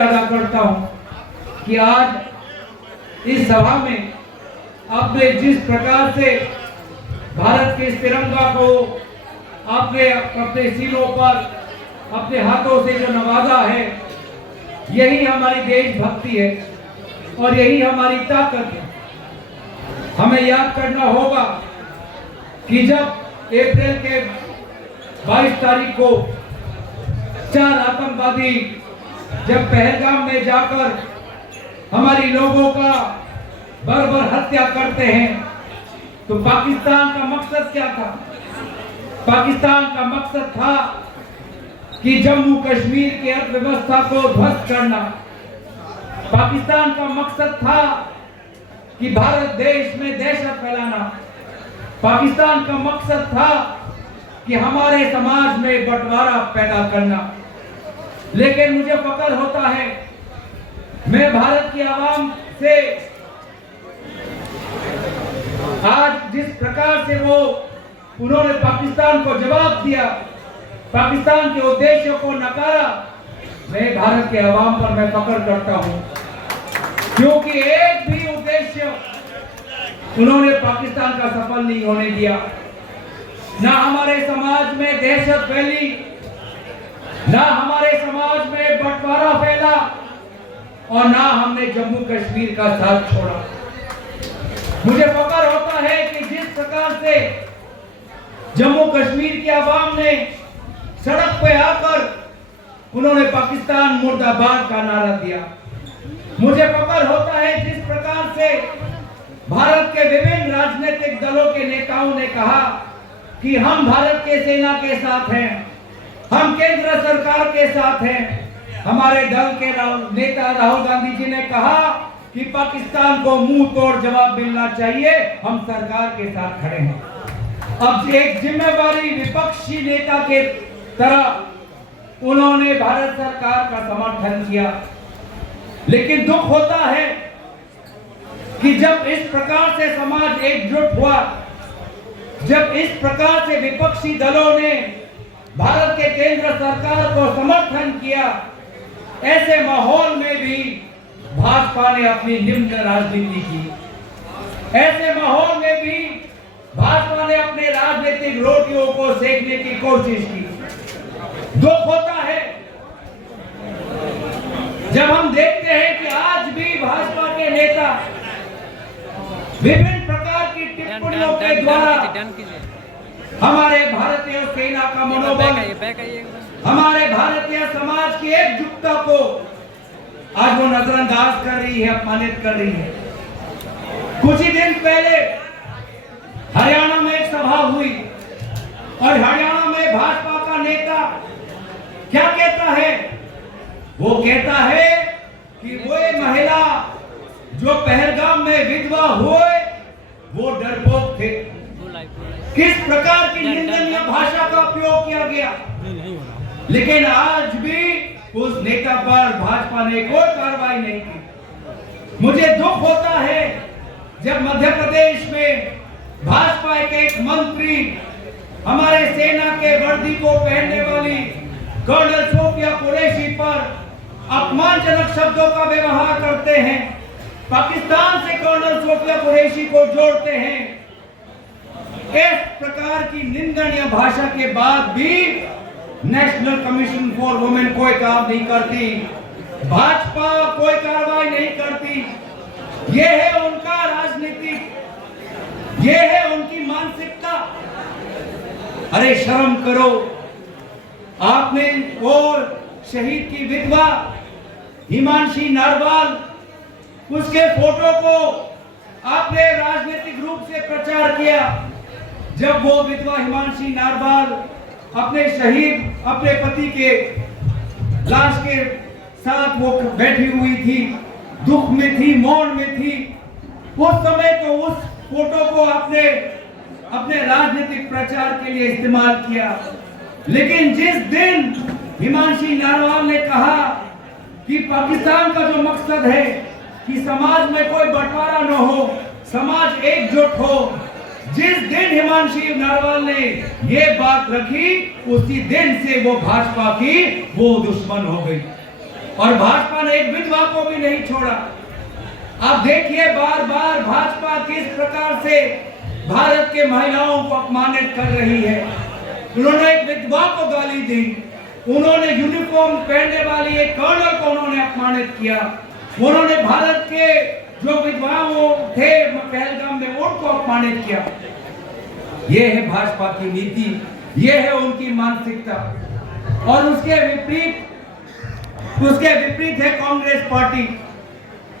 अदा करता हूं कि आज इस सभा में आपने जिस प्रकार से भारत के इस तिरंगा को आपने अपने सीनों पर अपने हाथों से जो नवाजा है, यही हमारी देशभक्ति है और यही हमारी ताकत है। हमें याद करना होगा कि जब अप्रैल के 22 तारीख को 4 आतंकवादी जब पहलगाम में जाकर हमारी लोगों का बर्बर हत्या करते हैं, तो पाकिस्तान का मकसद क्या था? पाकिस्तान का मकसद था कि जम्मू कश्मीर की अर्थव्यवस्था को ध्वस्त करना। पाकिस्तान का मकसद था कि भारत देश में दहशत फैलाना। पाकिस्तान का मकसद था कि हमारे समाज में बंटवारा पैदा करना। लेकिन मुझे फक्र होता है, मैं भारत की आवाम से आज जिस प्रकार से उन्होंने पाकिस्तान को जवाब दिया, पाकिस्तान के उद्देश्यों को नकारा, मैं भारत के आवाम पर मैं फक्र करता हूं, क्योंकि एक भी उद्देश्य उन्होंने पाकिस्तान का सफल नहीं होने दिया। ना हमारे समाज में दहशत फैली, ना हमारे समाज में बंटवारा फैला और ना हमने जम्मू कश्मीर का साथ छोड़ा। मुझे फक्र होता है कि जिस प्रकार से जम्मू कश्मीर की आवाम ने सड़क पे आकर उन्होंने पाकिस्तान मुर्दाबाद का नारा दिया। मुझे फक्र होता है जिस प्रकार से भारत के विभिन्न राजनीतिक दलों के नेताओं ने कहा कि हम भारत के सेना के साथ हैं, हम केंद्र सरकार के साथ हैं। हमारे दल के नेता राहुल गांधी जी ने कहा कि पाकिस्तान को मुंह तोड़ जवाब मिलना चाहिए, हम सरकार के साथ खड़े हैं। अब एक जिम्मेवारी विपक्षी नेता के तरह उन्होंने भारत सरकार का समर्थन किया। लेकिन दुख होता है कि जब इस प्रकार से समाज एकजुट हुआ, जब इस प्रकार से विपक्षी दलों ने भारत के केंद्र सरकार को समर्थन किया, ऐसे माहौल में भी भाजपा ने अपनी निम्न राजनीति की। ऐसे माहौल में भी भाजपा ने अपने राजनीतिक रोटियों को सेकने की कोशिश की। दुख होता है जब हम देखते हैं कि आज भी भाजपा के नेता विभिन्न प्रकार की टिप्पणियों के द्वारा हमारे भारतीय सेना का मनोबल, हमारे भारतीय समाज की एकजुटता को आज वो नजरअंदाज कर रही है, अपमानित कर रही है। कुछ ही दिन पहले हरियाणा में एक सभा हुई और हरियाणा में भाजपा का नेता क्या कहता है? वो कहता है कि वो महिला जो पहलगाम में विधवा हुए वो डरपोक थे। किस प्रकार की निंदनीय भाषा का उपयोग किया गया। लेकिन आज भी उस नेता पर भाजपा ने कोई कार्रवाई नहीं की। मुझे दुख होता है जब मध्य प्रदेश में भाजपा के एक मंत्री हमारे सेना के वर्दी को पहनने वाली कर्नल सोफिया कुरैशी पर अपमानजनक शब्दों का व्यवहार करते हैं, पाकिस्तान से कर्नल सोफिया कुरैशी को जोड़ते हैं। इस प्रकार की निंदनीय भाषा के बाद भी नेशनल कमीशन फॉर वुमेन कोई काम नहीं करती, भाजपा कोई कार्रवाई नहीं करती। ये है उनका राजनीतिक, ये है उनकी मानसिकता। अरे शर्म करो। आपने वो शहीद की विधवा हिमांशी नारवाल, उसके फोटो को आपने राजनीतिक रूप से प्रचार किया। जब वो विधवा हिमांशी नारवाल अपने शहीद अपने पति के लाश के साथ वो बैठी हुई थी, दुख में थी, मौन में थी, उस समय तो उस फोटो को आपने अपने राजनीतिक प्रचार के लिए इस्तेमाल किया। लेकिन जिस दिन हिमांशी नारवाल ने कहा कि पाकिस्तान का जो मकसद है कि समाज में कोई बंटवारा न हो, समाज एकजुट हो, जिस दिन हिमांशी नारवाल ने ये बात रखी, उसी दिन से वो भाजपा की वो दुश्मन हो गई। और भाजपा ने एक विधवा को भी नहीं छोड़ा। आप देखिए बार बार भाजपा किस प्रकार से भारत के महिलाओं को अपमानित कर रही है। उन्होंने एक विधवा को गाली दी, उन्होंने यूनिफॉर्म पहनने वाली एक कर्नल को उन्होंने अपमानित किया, उन्होंने भारत के जो विधवाओं थे पहलगाम में उनको अपमानित किया। ये है भाजपा की नीति, ये है उनकी मानसिकता। और उसके विपरीत है कांग्रेस पार्टी।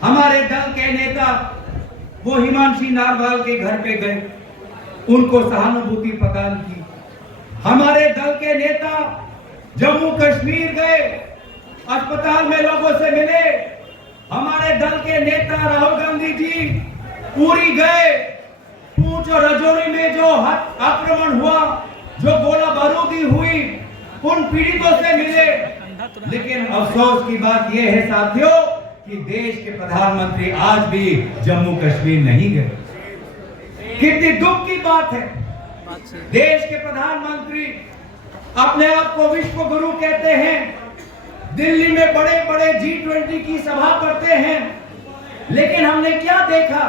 हमारे दल के नेता वो हिमांशी नारवाल के घर पे गए, उनको सहानुभूति प्रदान की। हमारे दल के नेता जम्मू कश्मीर गए, अस्पताल में लोगों से मिले। हमारे दल के नेता राहुल गांधी जी पूरी गए, पूंछ और राजौरी में जो आक्रमण हुआ, जो गोला बारूदी हुई, उन पीड़ितों से मिले। लेकिन अफसोस की बात यह है साथियों कि देश के प्रधानमंत्री आज भी जम्मू कश्मीर नहीं गए। कितनी दुख की बात है। देश के प्रधानमंत्री अपने आप को विश्व गुरु कहते हैं, दिल्ली में बड़े बड़े G20 की सभा करते हैं, लेकिन हमने क्या देखा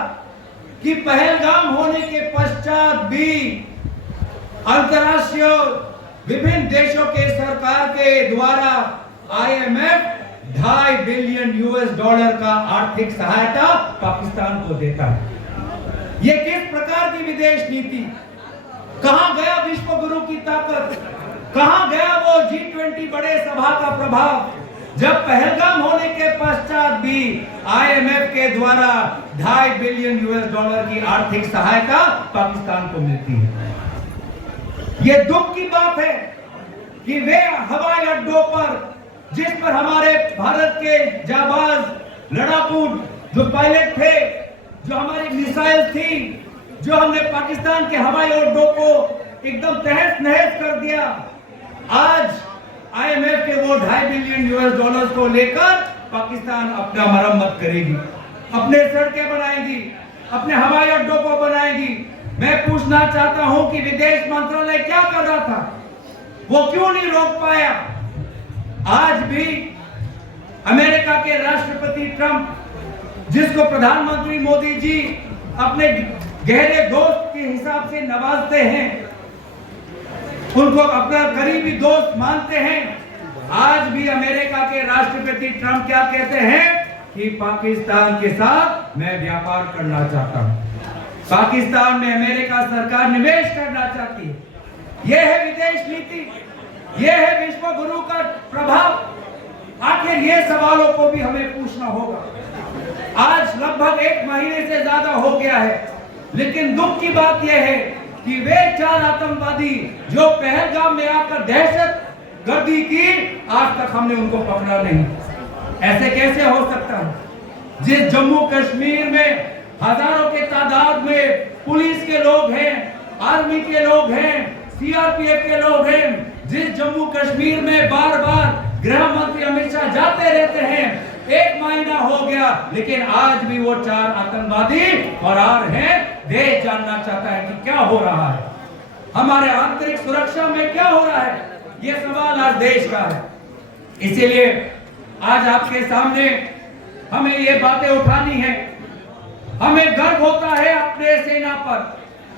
कि पहलगाम होने के पश्चात भी अंतर्राष्ट्रीय विभिन्न देशों के सरकार के द्वारा IMF $2.5 बिलियन का आर्थिक सहायता पाकिस्तान को देता है। ये किस प्रकार की विदेश नीति? कहां गया विश्व गुरु की ताकत? कहां गया वो G20 बड़े सभा का प्रभाव, जब पहलगाम होने के पश्चात भी IMF के द्वारा $2.5 बिलियन की आर्थिक सहायता पाकिस्तान को मिलती है। ये दुख की बात है कि वे हवाई अड्डों पर, जिस पर हमारे भारत के जाबाज लड़ाकू जो पायलट थे, जो हमारी मिसाइल थी, जो हमने पाकिस्तान के हवाई अड्डों को एकदम तहस नहस कर दिया, आज IMF के वो $2.5 बिलियन को लेकर पाकिस्तान अपना मरम्मत करेगी, अपने सड़कें बनाएगी, अपने हवाई अड्डों को बनाएगी। मैं पूछना चाहता हूं कि विदेश मंत्रालय क्या कर रहा था? वो क्यों नहीं रोक पाया? आज भी अमेरिका के राष्ट्रपति ट्रंप, जिसको प्रधानमंत्री मोदी जी अपने गहरे दोस्त के हिसाब से नवाजते हैं, उनको अपना करीबी दोस्त मानते हैं, आज भी अमेरिका के राष्ट्रपति ट्रंप क्या कहते हैं कि पाकिस्तान के साथ मैं व्यापार करना चाहता हूं, पाकिस्तान में अमेरिका सरकार निवेश करना चाहती है। यह है विदेश नीति, यह है विश्व गुरु का प्रभाव। आखिर ये सवालों को भी हमें पूछना होगा। आज लगभग 1 महीने से ज्यादा हो गया है, लेकिन दुख की बात यह है कि वे 4 आतंकवादी जो पहलगाम में आकर दहशत गर्दी की, आज तक हमने उनको पकड़ा नहीं। ऐसे कैसे हो सकता है? जिस जम्मू कश्मीर में हजारों के तादाद में पुलिस के लोग हैं, आर्मी के लोग हैं, CRPF के लोग हैं, जिस जम्मू कश्मीर में बार बार गृह मंत्री अमित शाह जाते रहते हैं, 1 महीना हो गया, लेकिन आज भी वो 4 आतंकवादी फरार हैं। देश जानना चाहता है कि क्या हो रहा है, हमारे आंतरिक सुरक्षा में क्या हो रहा है। ये सवाल आज देश का है। इसीलिए आज आपके सामने हमें ये बातें उठानी है। हमें गर्व होता है अपने सेना पर,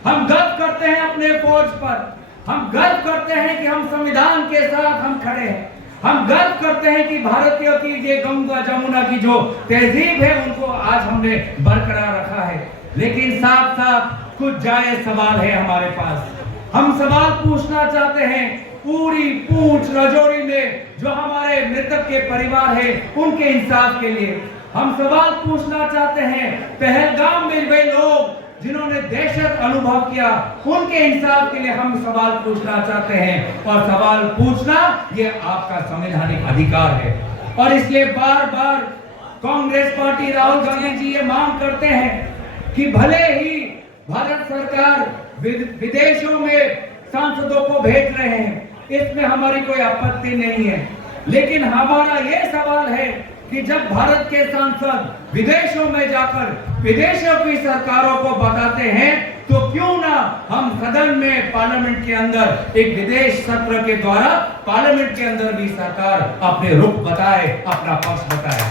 हम गर्व करते हैं अपने फौज पर, हम गर्व करते हैं कि हम संविधान के साथ हम खड़े हैं, हम गर्व करते हैं कि भारतीयों की ये गंगा जमुना की जो तहजीब है उनको आज हमने बरकरार रखा है। लेकिन साथ साथ कुछ जायज सवाल है हमारे पास। हम सवाल पूछना चाहते हैं पूरी पूंछ राजौरी में जो हमारे मृतक के परिवार है उनके इंसाफ के लिए। हम सवाल पूछना चाहते हैं पहलगाम में वे लोग जिन्होंने दहशत अनुभव किया, उनके इंसाफ के लिए हम सवाल पूछना चाहते हैं। और सवाल पूछना ये आपका संवैधानिक अधिकार है। और इसलिए बार बार कांग्रेस पार्टी, राहुल गांधी जी ये मांग करते हैं कि भले ही भारत सरकार विदेशों में सांसदों को भेज रहे हैं, इसमें हमारी कोई आपत्ति नहीं है, लेकिन हमारा ये सवाल है कि जब भारत के सांसद विदेशों में जाकर विदेशों की सरकारों को बताते हैं तो क्यों ना हम सदन में पार्लियामेंट के अंदर एक विदेश सत्र के द्वारा पार्लियामेंट के अंदर भी सरकार अपने रुख बताए, अपना पक्ष बताए।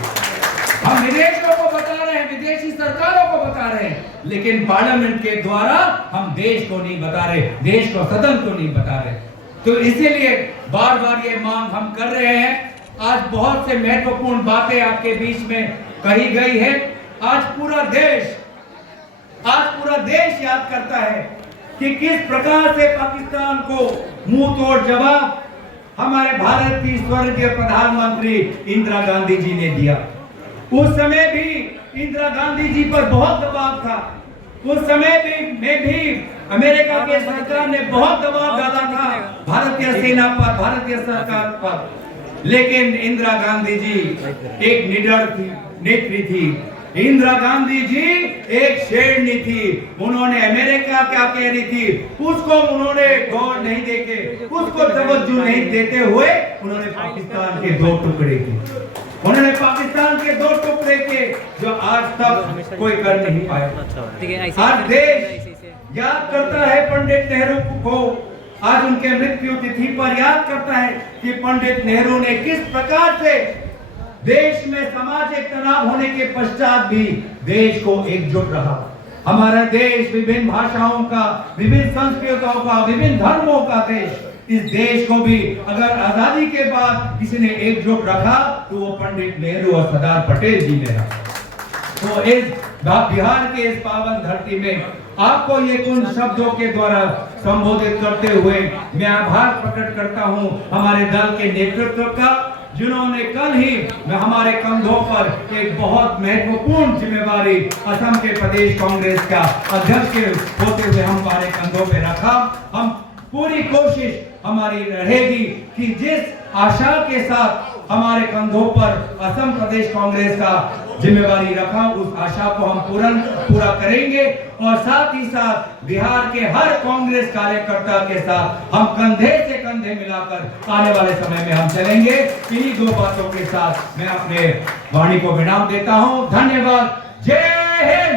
हम विदेशों को बता रहे हैं, विदेशी सरकारों को बता रहे हैं, लेकिन पार्लियामेंट के द्वारा हम देश को नहीं बता रहे, देश को सदन को नहीं बता रहे। तो इसीलिए बार बार ये मांग हम कर रहे हैं। आज बहुत से महत्वपूर्ण बातें आपके बीच में कही गई है। आज पूरा देश याद करता है कि किस प्रकार से पाकिस्तान को मुंह तोड़ जवाब हमारे भारत की स्वर्गीय प्रधानमंत्री इंदिरा गांधी जी ने दिया। उस समय भी इंदिरा गांधी जी पर बहुत दबाव था। उस समय में भी अमेरिका के सरकार ने बहुत दबाव डाला था भारतीय सेना पर, भारतीय सरकार पर, लेकिन इंदिरा गांधी जी एक निडर नेत्री थी। इंदिरा गांधी जी एक शेरनी थी। उन्होंने अमेरिका क्या कह रही थी उसको उन्होंने गौर नहीं देके, उसको तवज्जो नहीं देते हुए उन्होंने पाकिस्तान के दो टुकड़े किए। उन्होंने पाकिस्तान के दो टुकड़े के जो आज तक कोई कर नहीं पाया। आज देश याद करता है पंडित नेहरू को। आज उनके मृत्यु तिथि पर याद करता है कि पंडित नेहरू ने किस प्रकार से देश में सामाजिक तनाव होने के पश्चात भी देश को एकजुट रहा। हमारा देश विभिन्न भाषाओं का, विभिन्न संस्कृतियों का, विभिन्न धर्मों का देश। इस देश को भी अगर आजादी के बाद किसी ने एकजुट रखा तो वो पंडित नेहरू और सरदार पटेल जी ने रखा। तो इस बिहार के इस पावन धरती में आपको ये कुछ शब्दों के द्वारा संबोधित करते हुए मैं आभार प्रकट करता हूं हमारे दल के नेतृत्व का, जिन्होंने कल ही हमारे कंधों पर एक बहुत महत्वपूर्ण जिम्मेवारी असम के प्रदेश कांग्रेस का अध्यक्ष होते हुए हमारे कंधों पे रखा। हम पूरी कोशिश हमारी रहेगी कि जिस आशा के साथ हमारे कंधों पर असम प्रदेश कांग्रेस का जिम्मेवारी रखा, उस आशा को हम पूरा करेंगे और साथ ही साथ बिहार के हर कांग्रेस कार्यकर्ता के साथ हम कंधे से कंधे मिलाकर आने वाले समय में हम चलेंगे। इन्हीं दो बातों के साथ मैं अपने वाणी को विराम देता हूं। धन्यवाद। जय हिंद।